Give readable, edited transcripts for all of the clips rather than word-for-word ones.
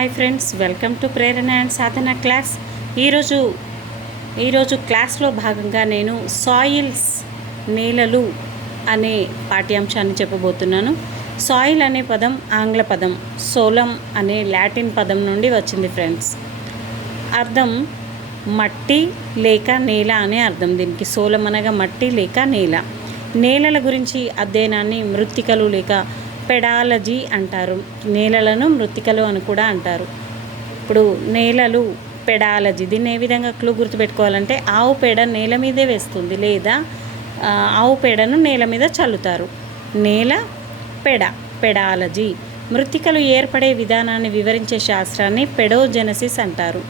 Hi friends, welcome to Prerana and Sadhana class. ఈరోజు క్లాస్లో భాగంగా నేను సాయిల్స్ నేలలు అనే పాఠ్యాంశాన్ని చెప్పబోతున్నాను. సాయిల్ అనే పదం ఆంగ్ల పదం, సోలం అనే లాటిన్ పదం నుండి వచ్చింది ఫ్రెండ్స్. అర్థం మట్టి లేక నేల అనే అర్థం దీనికి. సోలం అనగా మట్టి లేక నేల. నేలల గురించి అధ్యయనాన్ని మృత్తికలు లేక పెడాలజీ అంటారు. నేలలను మృత్తికలు అని కూడా అంటారు. ఇప్పుడు నేలలు పెడాలజీ, దీన్ని ఏ విధంగా క్లూ గుర్తుపెట్టుకోవాలంటే ఆవు పేడ నేల మీదే వేస్తుంది లేదా ఆవు పేడను నేల మీద చల్లుతారు. నేల పెడాలజీ. మృత్తికలు ఏర్పడే విధానాన్ని వివరించే శాస్త్రాన్ని పెడోజెనసిస్ అంటారు.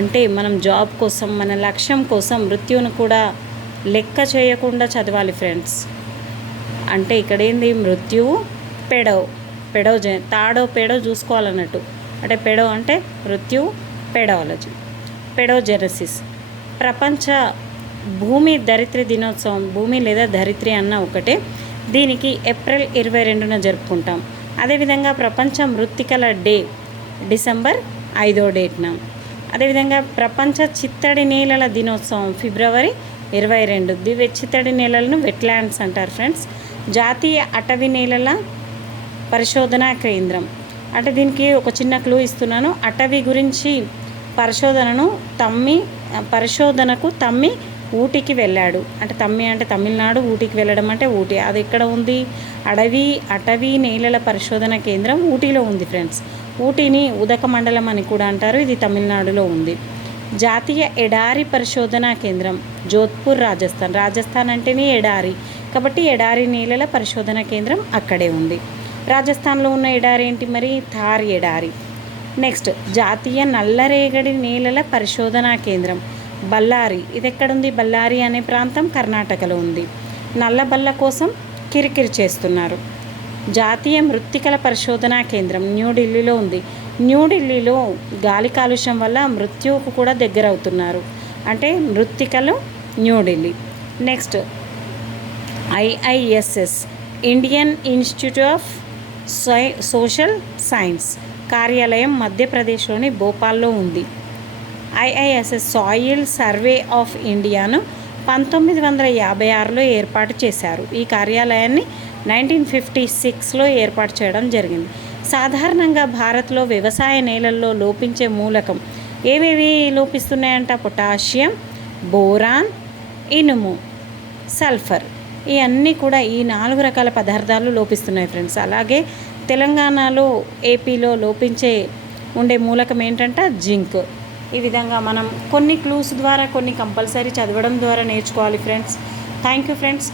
అంటే మనం జాబ్ కోసం, మన లక్ష్యం కోసం మృత్యువును కూడా లెక్క చేయకుండా చదవాలి ఫ్రెండ్స్. అంటే ఇక్కడ ఏంది, మృత్యువు తాడో పేడో చూసుకోవాలన్నట్టు. అంటే పెడో అంటే మృత్యువు, పెడాలజీ, పెడోజెనసిస్. ప్రపంచ భూమి ధరిత్రి దినోత్సవం, భూమి లేదా ధరిత్రి అన్న ఒకటే, దీనికి ఏప్రిల్ 22న జరుపుకుంటాం. అదేవిధంగా ప్రపంచ మృత్తికల డే డిసెంబర్ 5వ డేట్న. అదేవిధంగా ప్రపంచ చిత్తడి నేలల దినోత్సవం ఫిబ్రవరి 22. చిత్తడి నేలలను వెట్లాండ్స్ అంటారు ఫ్రెండ్స్. జాతీయ అటవీ నేలల పరిశోధనా కేంద్రం. అంటే దీనికి ఒక చిన్న క్లూ ఇస్తున్నాను. అటవీ గురించి పరిశోధనకు తమ్మి ఊటీకి వెళ్ళాడు. అంటే తమ్మి అంటే తమిళనాడు, ఊటీకి వెళ్ళడం అంటే ఊటీ. అది ఎక్కడ ఉంది? అటవీ నేలల పరిశోధన కేంద్రం ఊటీలో ఉంది ఫ్రెండ్స్. ఊటీని ఉదక మండలం అని కూడా అంటారు. ఇది తమిళనాడులో ఉంది. జాతీయ ఎడారి పరిశోధనా కేంద్రం జోధ్పూర్, రాజస్థాన్. రాజస్థాన్ అంటేనే ఎడారి కాబట్టి ఎడారి నేలల పరిశోధన కేంద్రం అక్కడే ఉంది. రాజస్థాన్లో ఉన్న ఎడారి ఏంటి మరి? థార్ ఎడారి. నెక్స్ట్, జాతీయ నల్లరేగడి నేలల పరిశోధనా కేంద్రం బళ్ళారి. ఇది ఎక్కడుంది? బళ్ళారి అనే ప్రాంతం కర్ణాటకలో ఉంది. నల్లబల్ల కోసం కిరికిరి చేస్తున్నారు. జాతీయ మృత్తికల పరిశోధనా కేంద్రం న్యూఢిల్లీలో ఉంది. న్యూఢిల్లీలో గాలి కాలుష్యం వల్ల మృత్యువుకు కూడా దగ్గర అవుతున్నారు. అంటే మృత్తికలు New Delhi. Next, IISS Indian institute of social science కార్యాలయం మధ్యప్రదేశ్లోని భోపాల్లో ఉంది. IISS సాయిల్ సర్వే ఆఫ్ ఇండియాను 1956లో ఏర్పాటు చేశారు. ఈ కార్యాలయాన్ని 1956లో ఏర్పాటు చేయడం జరిగింది. సాధారణంగా భారత్లో వ్యవసాయ నేలల్లో లోపించే మూలకం ఏవేవి లోపిస్తున్నాయంట? పొటాషియం, బోరాన్, ఇనుము, సల్ఫర్. ఇవన్నీ కూడా ఈ 4 రకాల పదార్థాలు లోపిస్తున్నాయి ఫ్రెండ్స్. అలాగే తెలంగాణలో, ఏపీలో లోపించే ఉండే మూలకం ఏంటంట? జింక్. ఈ విధంగా మనం కొన్ని క్లూస్ ద్వారా, కొన్ని కంపల్సరీ చదవడం ద్వారా నేర్చుకోవాలి ఫ్రెండ్స్. Thank you friends.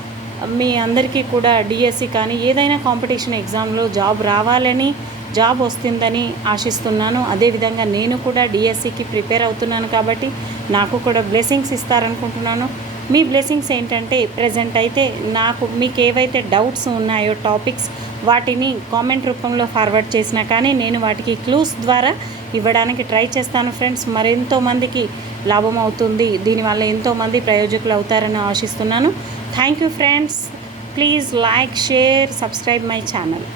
మీ అందరికీ కూడా డిఎస్సి కానీ ఏదైనా కాంపిటీషన్ ఎగ్జామ్లో జాబ్ రావాలని, జాబ్ వస్తుందని ఆశిస్తున్నాను. అదేవిధంగా నేను కూడా డిఎస్సికి ప్రిపేర్ అవుతున్నాను కాబట్టి నాకు కూడా బ్లెస్సింగ్స్ ఇస్తారనుకుంటున్నాను. మీ బ్లెస్సింగ్స్ ఏంటంటే, ప్రజెంట్ అయితే మీకు ఏవైతే డౌట్స్ ఉన్నాయో టాపిక్స్, వాటిని కామెంట్ రూపంలో ఫార్వర్డ్ చేసినా కానీ నేను వాటికి క్లూస్ ద్వారా ఇవ్వడానికి ట్రై చేస్తాను ఫ్రెండ్స్. మరెంతో మందికి లాభం అవుతుంది. దీనివల్ల ఎంతోమంది ప్రయోజకులు అవుతారని ఆశిస్తున్నాను. Thank you friends. Please like, share, subscribe my channel.